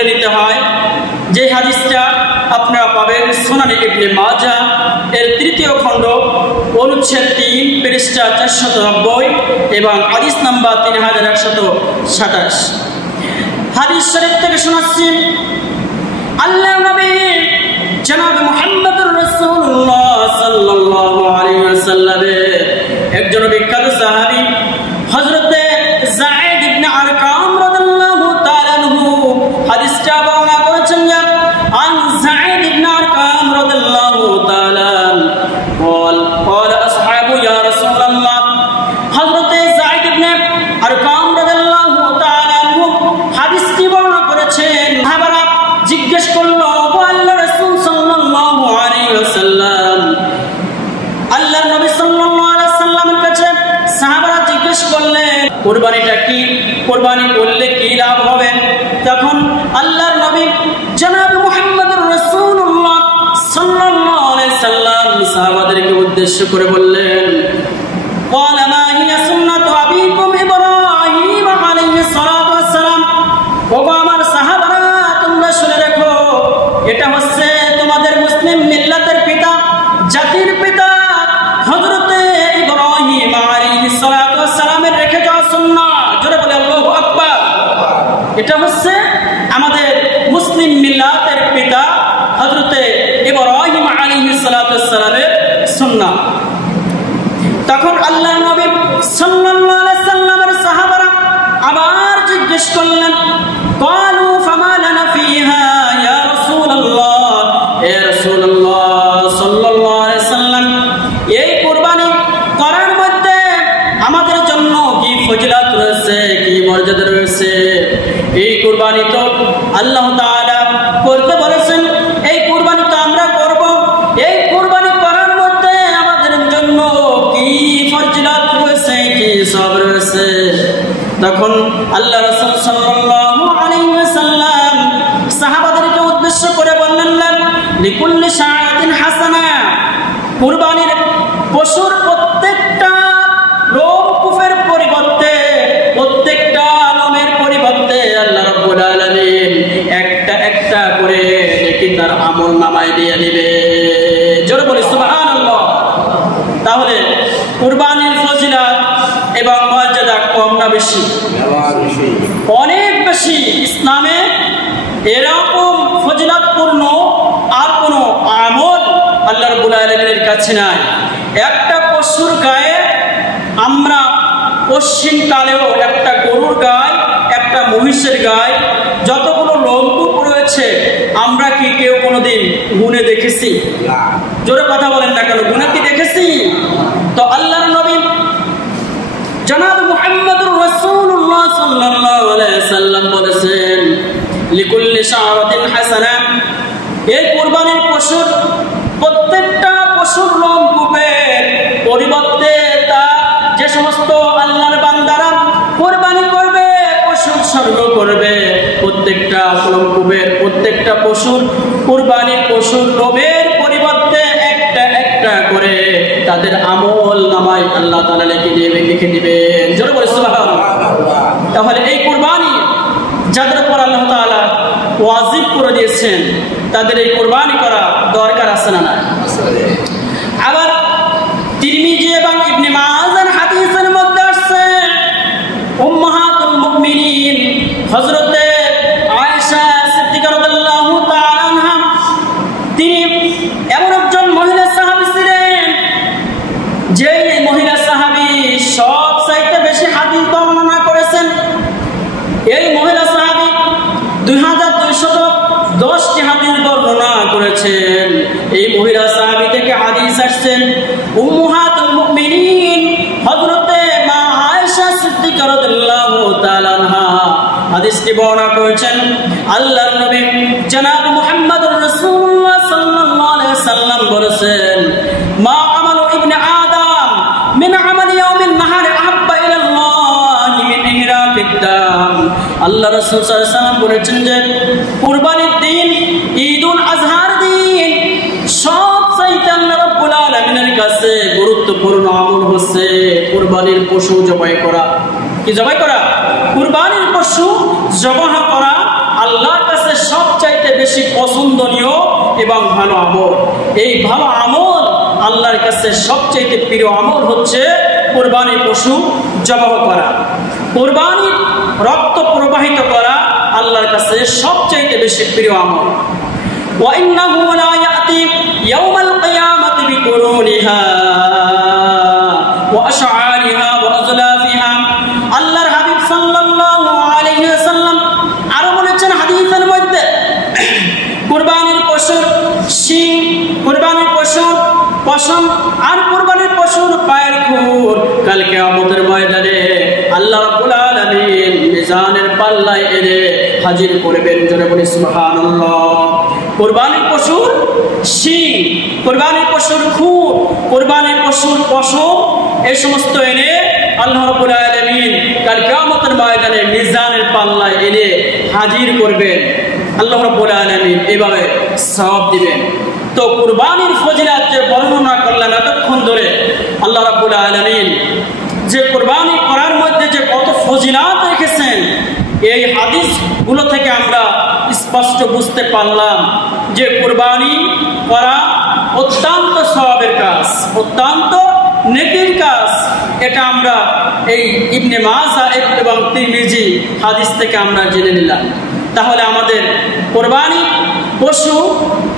বলে নিতে হয়। যে হাদিসটা আপনারা পাবেন সুনানে ইবনে মাজাহ এর 3য় খণ্ড অনুচ্ছেদ 3 পৃষ্ঠা 490 এবং হাদিস নাম্বার 3127। হাদিস শরীফ থেকে শোনাচ্ছি, আল্লাহর নবী জনাব মুহাম্মদুর রাসূলুল্লাহ সাল্লাল্লাহু আলাইহি ওয়াসাল্লামের একজন বিখ্যাত সাহাবী হযরত যায়েদ ইবনে আরকাম রাদিয়াল্লাহু তাআলা আনহু হাদিসটা বর্ণনা করেছেন। আন যায়েদ ইবনে আরকাম রাদিয়াল্লাহু তাআলা قال اصحاب يا رسول الله হযরত যায়েদ ইবনে আরকাম রাদিয়াল্লাহু তাআলা আনহু হাদিসটি বর্ণনা করেছেন। সাহাবারা জিজ্ঞেস করলো, আল্লাহর রাসূল সাল্লাল্লাহু আলাইহি ওয়াসাল্লাম, আল্লাহর নবী সাল্লাল্লাহু আলাইহি ওয়াসাল্লামের কাছে সাহাবারা জিজ্ঞেস করলেন কুরবানিটা কি, কুরবানি করলে কি লাভ হবে? তখন আল্লাহর নবী জনাব মুহাম্মদুর রাসূলুল্লাহ সাল্লাল্লাহু আলাইহি ওয়াসাল্লাম সাহাবাদেরকে উদ্দেশ্য করে বললেন, قال ما هي سنة أبيكم إبراهيم عليه الصلاة والسلام। ওগো আমার সাহাবারা, তোমরা শুনে রাখো, এটা হচ্ছে তোমাদের মুসলিম মিল্লাতের পিতা, জাতির পিতা হযরত ইব্রাহিম আলাইহিস সালাতু ওয়াস সালামের রেখে যাওয়া সুন্নাহ। জোরে বলে আল্লাহু আকবার। এটা হচ্ছে আমাদের মুসলিম মিল্লাতের পিতা হযরত ইব্রাহিম আলাইহিস সালাতু ওয়াস সালামের সুন্নাহ। তখন আল্লাহর নবী সাল্লাল্লাহু আলাইহি সাল্লামের সাহাবারা আবার জিজ্ঞেস করলেন, ক্বালু ফামা লানা ফিহা ইয়া রাসূলুল্লাহ, হে রাসূলুল্লাহ সাল্লাল্লাহু আলাইহি সাল্লাম, এই কুরবানি করার মধ্যে আমাদের জন্য কি ফজিলত রয়েছে, কি মর্যাদা রয়েছে? এই কুরবানি তো আল্লাহ তাআলা করতে বলেছেন, এই কুরবানি তো আমরা করব। এই কুরবানি করার মধ্যে আমাদের জন্য কি ফজিলত রয়েছে, কি সওয়াব রয়েছে? তখন আল্লাহ রাসূল সাল্লাল্লাহু আলাইহি ওয়াসাল্লাম সাহাবাদেরকে উদ্দেশ্য করে বললেন, লিকুল্লি শাআতিন হাসানা, কুরবানির পশুর প্রত্যেকটা লোমকূপের পরিবর্তে, প্রত্যেকটা লোমের পরিবর্তে আল্লাহ রাব্বুল আলামিন একটা একটা করে নেকি তার আমলনামায় দিয়ে দিবে। জোরে বলি সুবহানাল্লাহ। তাহলে কুরবানির ফজিলত এবং মর্যাদা কম না বেশি? অনেক বেশি। ইসলামে এরকম ফজিলতপূর্ণ আর কোনো আমল আল্লাহ রাব্বুল আলামিনের কাছে নাই। একটা পশুর গায়ে আমরা পশ্চিমকালেও একটা গরুর গায়ে, একটা মহিষের গায়ে যতগুলো লোমকূপ রয়েছে আমরা কি কেউ কোনোদিন গুনে দেখেছি? জোরে কথা বলেন না কেন, গুনে কি দেখেছি? তো আল্লাহর নবী জনাব মুহাম্মদুর রাসূলুল্লাহ সাল্লাল্লাহু আলাইহি সাল্লাম বলেছেন, লিকুল্লি শাআরাতিন হাসানা, এই কুরবানির পশুর প্রত্যেকটা পশুর লোমকূপের পরিবর্তে তা যে সমস্ত আল্লাহর বান্দারা কুরবানি করবে, পশু উৎসর্গ করবে, প্রত্যেকটা লোমকূপের, প্রত্যেকটা পশুর কুরবানির পশুর লোমের পরিবর্তে একটা একটা করে তাদের আমল নামায় আল্লাহ তাআলা লিখে দিবেন। জোরে বলে সুবহানাল্লাহ। তাহলে এই কুরবানি যাদের উপর আল্লাহ তাআলা ওয়াজিব করে দিয়েছেন তাদের এই কুরবানি করা দরকার আছে না? আবার তিরমিজি এবং ইবনে মাজাহ হাদিসের মধ্যে আসছে, উম্মাহাতুল মুমিনিন হযরত আয়েশা সিদ্দিকা রাদিয়াল্লাহু তাআলা আনহা, তিনি এমন একজন মহিলা সাহাবী ছিলেন যে মহিলা সাহাবী সব চাইতে বেশি হাদিস বর্ণনা করেছেন। এই মহিলা সাহাবী 2210টি হাদিস বর্ণনা করেছেন। এই মহিলা সাহাবী থেকে হাদিস আসছেন উম্মাহাতুল মুমিনিন হযরত মা আয়েশা সিদ্দিকা রাদিয়াল্লাহু তাআলা আনহা হাদিসটি বর্ণনা করেছেন। আল্লাহর নবী জনাব মুহাম্মদুর রাসূলুল্লাহ সাল্লাল্লাহু আলাইহি সাল্লাম বলেছেন, মা আমালু ইবনে আদম মিন আমালি ইয়াউমিন নাহারি আহাব্বা ইলাল্লাহি মিন ইহরাকিদ দাম। আল্লাহ রাসূল সাল্লাল্লাহু আলাইহি সাল্লাম বলেছেন যে কুরবানির দিন, ঈদুল আজহার দিন সবচাইতে আল্লাহ রাব্বুল আলামিনের কাছে গুরুত্বপূর্ণ আমল হচ্ছে কুরবানির পশু জবাই করা। কি জবাই করা? কুরবানির পশু জবাহ করা আল্লাহর কাছে বেশি পছন্দনীয় এবং ভালো আমল। এই ভালো আমল আল্লাহর কাছে সবচেয়ে প্রিয় আমল হচ্ছে কুরবানির পশু জবাহ করা, কুরবানির রক্ত প্রবাহিত করা আল্লাহর কাছে সবচেয়ে বেশি প্রিয় আমল। ওয়া ইন্নাহু লা ইয়াতি ইয়াউমাল কিয়ামাতি বিকুরুনিহা ওয়া আশআরিহা ওয়া আযলাফিহা। আল্লাহর হাবিব সাল্লাল্লাহু আলাইহি ওয়াসাল্লাম আরো বলেছেন হাদিসের মধ্যে, কুরবানির পশুর শিং, কুরবানির পশুর পশম আর কুরবানির পশুর পায়ের খুর কাল কিয়ামতের ময়দানে আল্লাহ রাব্বুল আলামিন মিজানের পাল্লায় এনে হাজির করবেন। জোরে বলি সুবহানাল্লাহ। কুরবানির পশুর শিং, কুরবানির পশুর খুর, কুরবানির পশুর পশম এই সমস্ত এনে আল্লাহ রাব্বুল আলামিন কাল কিয়ামতের ময়দানে মিজানের পাল্লায় এনে হাজির করবেন। আল্লাহ রাব্বুল আলামিন এভাবে সওয়াব দিবেন। তো কুরবানির ফজিলত যে বর্ণনা করলাম এতক্ষণ ধরে, আল্লাহ রাব্বুল আলামিন যে কুরবানি করার মধ্যে যে কত ফজিলত রেখেছেন, এই হাদিসগুলো থেকে আমরা স্পষ্ট বুঝতে পারলাম যে কুরবানি করা অত্যন্ত সওয়াবের কাজ, অত্যন্ত নেকির কাজ। এটা আমরা এই ইবনে মাজাহ এবং তিরমিজি হাদিস থেকে আমরা জেনে নিলাম। তাহলে আমাদের কুরবানি পশু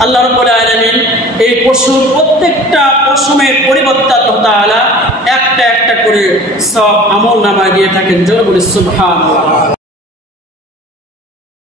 আল্লাহ রাব্বুল আলামিন এই পশুর প্রত্যেকটা পশমের পরিবর্তে আল্লাহ তাআলা একটা একটা করে সব আমল নামায় দিয়ে থাকেন। জোরে বলি সুবহানাল্লাহ।